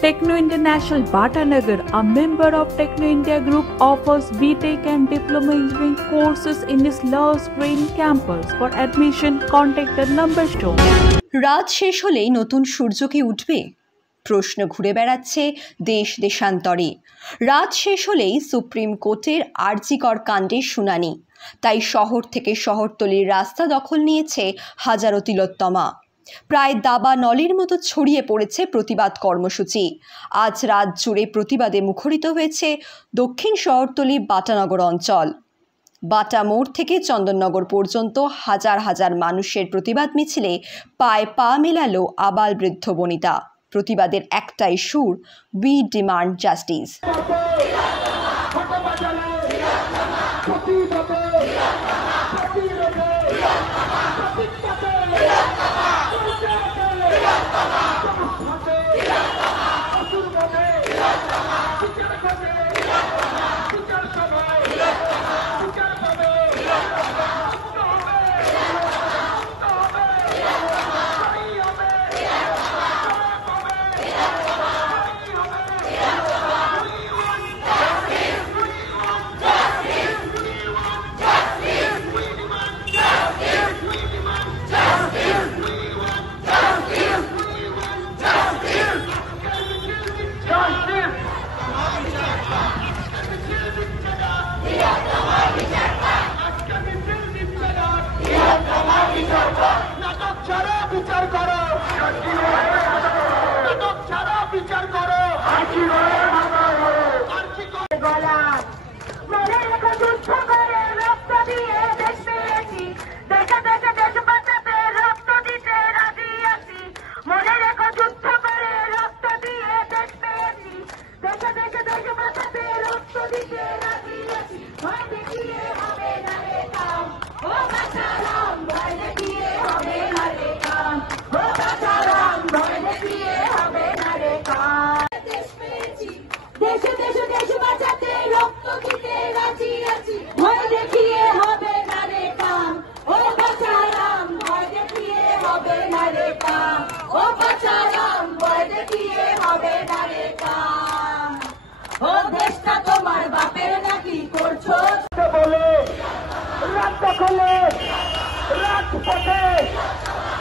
Techno International Bhatanagar, a member of Techno India Group, offers BTech and Diploma Engineering courses in its Lush Green campus. For admission, contact the number shown. রাত শেষ হলেই নতুন সূর্য কি উঠবে? প্রশ্ন ঘুরে বেড়াচ্ছে দেশ দেশান্তরে। রাত শেষ হলেই সুপ্রিম কোর্টের আরজিকর কাণ্ডের শুনানি, তাই শহর থেকে শহরতলির রাস্তা দখল নিয়েছে হাজারো তিলোত্তমা। প্রায় দাবা নলের মতো ছড়িয়ে পড়েছে প্রতিবাদ কর্মসূচি। আজ রাত জুড়ে প্রতিবাদে মুখরিত হয়েছে দক্ষিণ শহরতলি বাটানগর অঞ্চল। বাটা মোড় থেকে চন্দননগর পর্যন্ত হাজার হাজার মানুষের প্রতিবাদ মিছিলে পায়ে পা মেলালো আবাল বৃদ্ধ বনিতা। প্রতিবাদের একটাই সুর, উই ডিমান্ড জাস্টিস।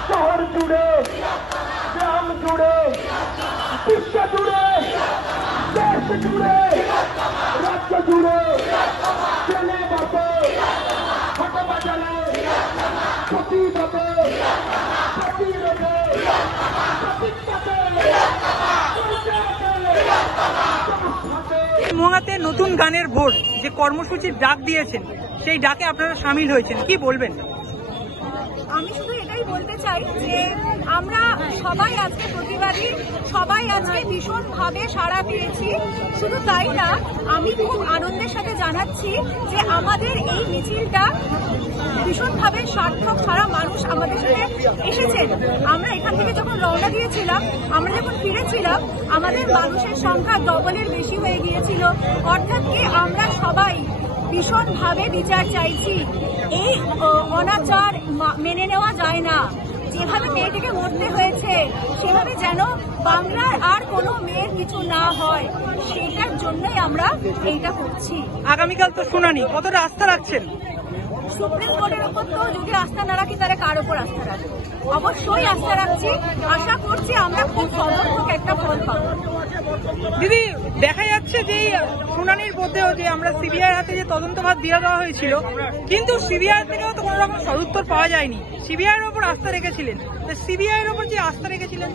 শহর জুড়ে, গ্রাম জুড়ে, বিশ্ব জুড়ে, দেশ জুড়ে, রাজ্য জুড়ে, ট্রেনে বাসে, হাটে বাজারে, প্রতিবাদে, প্রতিরোধে, মহাতে নতুন গানের ভোট যে কর্মসূচির ডাক দিয়েছেন, সেই ডাকে আপনারা সামিল হয়েছেন, কি বলবেন? আমি শুধু এটাই বলতে চাই যে আমরা সবাই আজকে প্রতিবাদী, সবাই আজকে ভীষণভাবে সাড়া পেয়েছি। শুধু তাই না, আমি খুব আনন্দের সাথে জানাচ্ছি যে আমাদের এই মিছিলটা ভীষণভাবে সার্থক, সারা মানুষ আমাদের সাথে এসেছেন। আমরা এখান থেকে যখন রওনা দিয়েছিলাম, আমরা যখন ফিরেছিলাম, আমাদের মানুষের সংখ্যা ডবলের বেশি হয়ে গিয়েছিল। অর্থাৎ কি আমরা সবাই ভীষণভাবে বিচার চাইছি। এই অনাচার মেনে নেওয়া যায় না। যেভাবে মেয়েটিকে মরতে হয়েছে, সেভাবে যেন বাংলার আর কোনো মেয়ের কিছু না হয়, সেটার জন্যই আমরা এইটা করছি। আগামীকাল তো শুনানি, কতটা আস্থা রাখছেন? সুপ্রিম কোর্টের ওপর তো যদি আস্থা না রাখি, তাহলে কার ওপর আস্থা রাখবো? অবশ্যই আস্থা রাখছি, আশা করছি আমরা খুব সমর্থক একটা ফল পাবো। দিদি, দেখা যাচ্ছে যে শুনানির মধ্যেও যে আমরা সিবিআই হাতে যে তদন্তভার দিয়ে দেওয়া হয়েছিল, কিন্তু সিবিআই থেকেও তো কোনো রকম সদুত্তর পাওয়া যায়নি। সিবিআই এর ওপর আস্থা রেখেছিলেন, সিবিআই এর ওপর যে আস্থা রেখেছিলেন,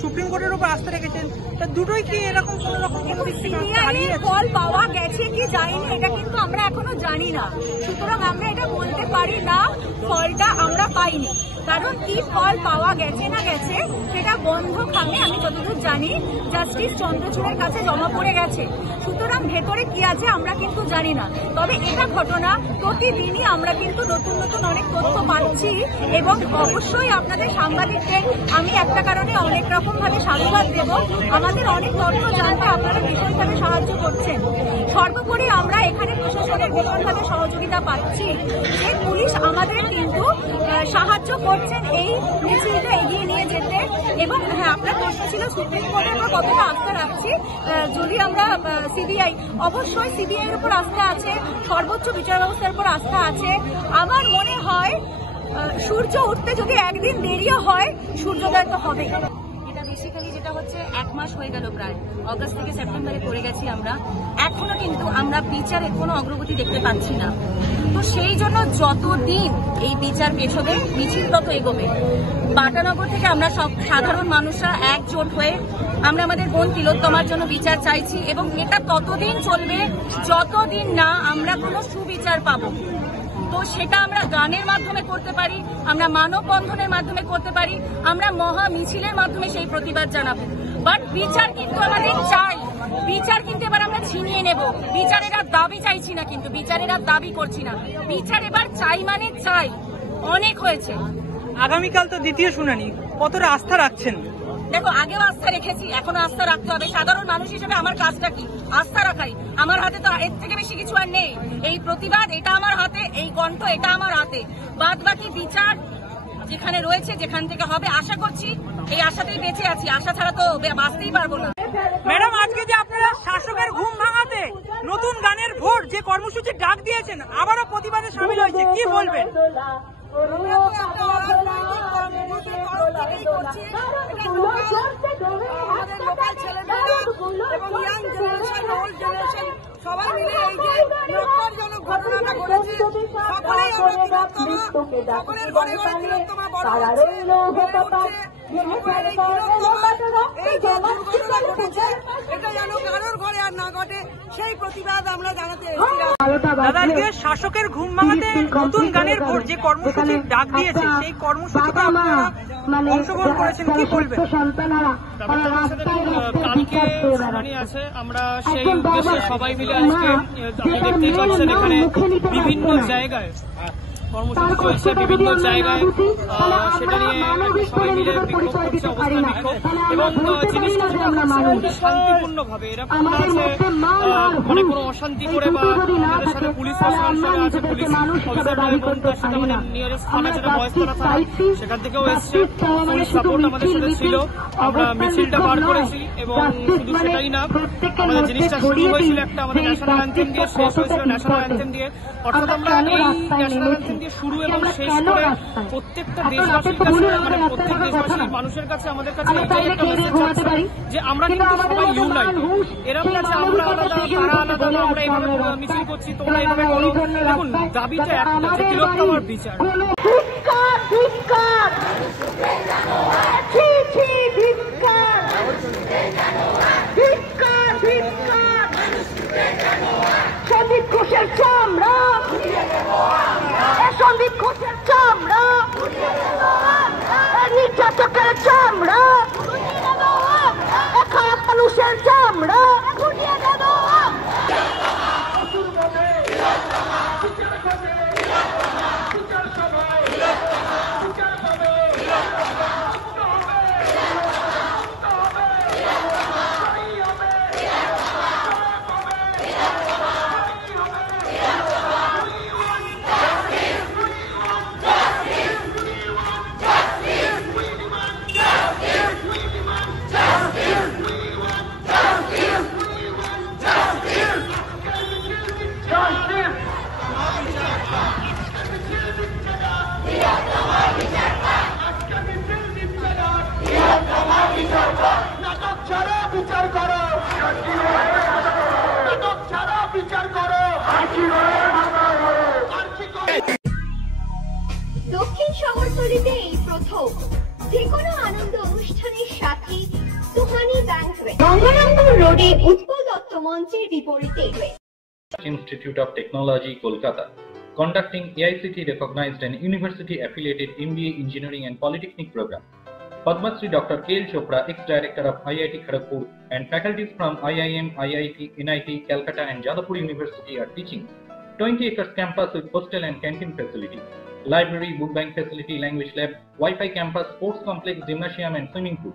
সুপ্রিম কোর্টের ওপর আস্থা রেখেছেন, তা দুটোই কি এরকম কোন রকম সিবিআই ফল পাওয়া গেছে কি যায়নি, এটা কিন্তু আমরা এখনো জানি না। সুতরাং আমরা এটা বলতে পারি না ফলটা আমরা পাইনি, কারণ কি ফল পাওয়া গেছে না গেছে সেটা বন্ধ খামে আমি যতদূর জানি জাস্টিস চন্দ্রচূড়ের কাছে জমা পড়ে গেছে। সুতরাং ভেতরে কি আছে আমরা কিন্তু জানি না। তবে এটা ঘটনা, প্রতিদিনই আমরা কিন্তু নতুন নতুন অনেক তথ্য পাচ্ছি, এবং অবশ্যই আপনাদের সাংবাদিকদের আমি একটা কারণে অনেক রকম ভাবে সাধুবাদ দেব। আমাদের অনেক তথ্য জানতে আপনারা ভীষণভাবে সাহায্য করছেন। সর্বোপরি আমরা এখানে প্রশাসনের ভীষণভাবে সহযোগিতা পাচ্ছি, যে পুলিশ আমাদের কিন্তু সাহায্য করছেন এই মিছিলটা এগিয়ে নিয়ে যেতে, এবং হ্যাঁ, আপনার প্রশ্ন ছিল সুপ্রিম কোর্টের উপর কতটা আস্থা রাখছি। যদি আমরা সিবিআই, অবশ্যই সিবিআই এর উপর আস্থা আছে, সর্বোচ্চ বিচার ব্যবস্থার উপর আস্থা আছে। আমার মনে হয় সূর্য উঠতে যদি একদিন দেরিও হয়, সূর্যোদয় তো হবে। এটা বেসিক্যালি যেটা হচ্ছে 1 মাস হয়ে গেল, প্রায় অগস্ট থেকে সেপ্টেম্বরে পড়ে গেছি আমরা, এখনো কিন্তু আমরা বিচারের কোনো অগ্রগতি দেখতে পাচ্ছি না। তো সেই জন্য যতদিন এই বিচার পেছবে, মিছিল তত এগোবে। বাটানগর থেকে আমরা সব সাধারণ মানুষরা একজোট হয়ে আমরা আমাদের বোন তিলোত্তমার জন্য বিচার চাইছি, এবং এটা ততদিন চলবে যতদিন না আমরা কোনো সুবিচার পাবো। তো সেটা আমরা গানের মাধ্যমে করতে পারি, আমরা মানববন্ধনের মাধ্যমে করতে পারি, আমরা মহা মিছিলের মাধ্যমে সেই প্রতিবাদ জানাবো। বাট বিচার কিন্তু আমাদের চাই, বিচার কিন্তু এবার আমরা ছিনিয়ে নেব। বিচারের আর দাবি চাইছি না, কিন্তু বিচারের আর দাবি করছি না, বিচার এবার চাই মানে চাই, অনেক হয়েছে। আগামীকাল তো দ্বিতীয় শুনানি, কতটা আস্থা রাখছেন? দেখো, আগেও আস্থা রেখেছি, এখনো আস্থা রাখতে হবে। সাধারণ মানুষ হিসেবে আমার কাজটা কি? আস্থা রাখাই। আমার হাতে তো এর থেকে বেশি কিছু আর নেই। এই প্রতিবাদ, এটা আমার হাতে, এই কণ্ঠ, এটা আমার হাতে। বাদ বাকি বিচার যেখানে রয়েছে, যেখান থেকে হবে, আশা করছি, এই আশাতেই বেঁচে আছি। আশা ছাড়া তো বাঁচতেই পারবো না। ম্যাডাম, আজকে যে আপনারা শাসকের ঘুম ভাঙাতে নতুন গানের ভোট যে কর্মসূচি ডাক দিয়েছেন, আবারও প্রতিবাদে সামিল হয়েছে, কি বলবেন? আমাদের লোকাল ছেলেমেয়েরা এবং ইয়াং জেনারেশন, ওল্ড জেনারেশন সবাই মিলে এই যে লক্ষ্যজনক ঘটনাটা ঘটেছে, সকলেই আমরা তিলোত্তমা, সকলের ঘরে ঘরে তিলোত্তমা বড় হচ্ছে, এই যে দুর্ঘটনা ঘটেছে, এটা যেন কারোর ঘরে আর না ঘটে, সেই প্রতিবাদ আমরা জানাতে এসেছিলাম। দাদা, আজকে শাসকের ঘুম ভাঙাতে নতুন গানের ভোট যে কর্মসূচি ডাক দিয়েছে, সেই কর্মসূচিতে আপনারা অংশগ্রহণ করেছেন, কি বলবেন? কালকে শুনানি আছে, আমরা সেই উদ্দেশ্যে সবাই মিলে আজকে দেখতেই পাচ্ছেন এখানে বিভিন্ন জায়গায় কর্মসূচি চলছে, বিভিন্ন জায়গায় সেটা নিয়ে সবাই মিলে বিক্ষোভ করছে, অবস্থান বিক্ষোভ। এবং জিনিসটা যেটা হচ্ছে শান্তিপূর্ণভাবে, এরকম না আছে মানে কোনো অশান্তি করে বা আমাদের সাথে পুলিশ প্রশাসন আছে, পুলিশ অফিসার এবং তার সাথে আমাদের নিয়ারেস্ট থানা যেটা বয়স্করা থানা, সেখান থেকেও এসছে, ফুল সাপোর্ট আমাদের সাথে ছিল। আমরা মিছিলটা বার করেছি, এবং শুধু সেটাই না, আমাদের জিনিসটা শুরু হয়েছিল একটা আমাদের ন্যাশনাল অ্যান্থেম দিয়ে, শেষ হয়েছিল ন্যাশনাল অ্যান্থেম দিয়ে। অর্থাৎ আমরা এই ন্যাশনাল অ্যান্থেম দিয়ে শুরু এবং শেষ করে প্রত্যেকটা দেশবাসীর কাছে, মানে প্রত্যেক দেশবাসীর মানুষের কাছে, আমাদের কাছে এটাই একটা মেসেজ আছে যে আমরা কিন্তু সবাই ইউনাইট। এরকম না যে আমরা আলাদা, তারা আলাদা, আমরা এইভাবে মিছিল করছি, তোমরা এইভাবে করো। দেখুন, দাবিটা একটা, যে তিলোত্তমার বিচার। সন্দীপ ঘোষের চামড়া, সন্দীপ ঘোষের চামড়া, নির্যাতকের চামড়া, খারাপ মানুষের চামড়া। দক্ষিণ শহরতলিতে এই প্রথম যে কোনো আনন্দ অনুষ্ঠানের সাথে সুহানি ব্যাংকুয়েট, গঙ্গারামপুর রোডে উৎপল দত্ত মঞ্চের বিপরীতে। Institute of Technology, Kolkata, conducting AICT recognized and university affiliated MBA Engineering and Polytechnic program. Padma Shri Dr. K.L. Chopra, ex-director of IIT Kharagpur, and faculties from IIM, IIT, NIT, Calcutta and Jadavpur University are teaching. 20 acres campus with hostel and canteen facility, library, book bank facility, language lab, Wi-Fi campus, sports complex, gymnasium and swimming pool.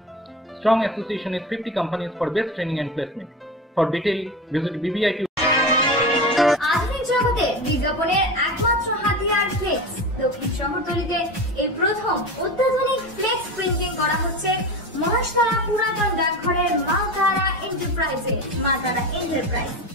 Strong association with 50 companies for best training and placement. For detail, visit BBIQ. আধুনিক জগতে বিজ্ঞাপনের একমাত্র হাতিয়ার flakes. দক্ষিণ শহরতলিতে এই প্রথম অত্যাধুনিক flakes printing করা হচ্ছে মহেশতলা পুরাতন ডাকঘরের মা তারা এন্টারপ্রাইজে। মা তারা এন্টারপ্রাইজ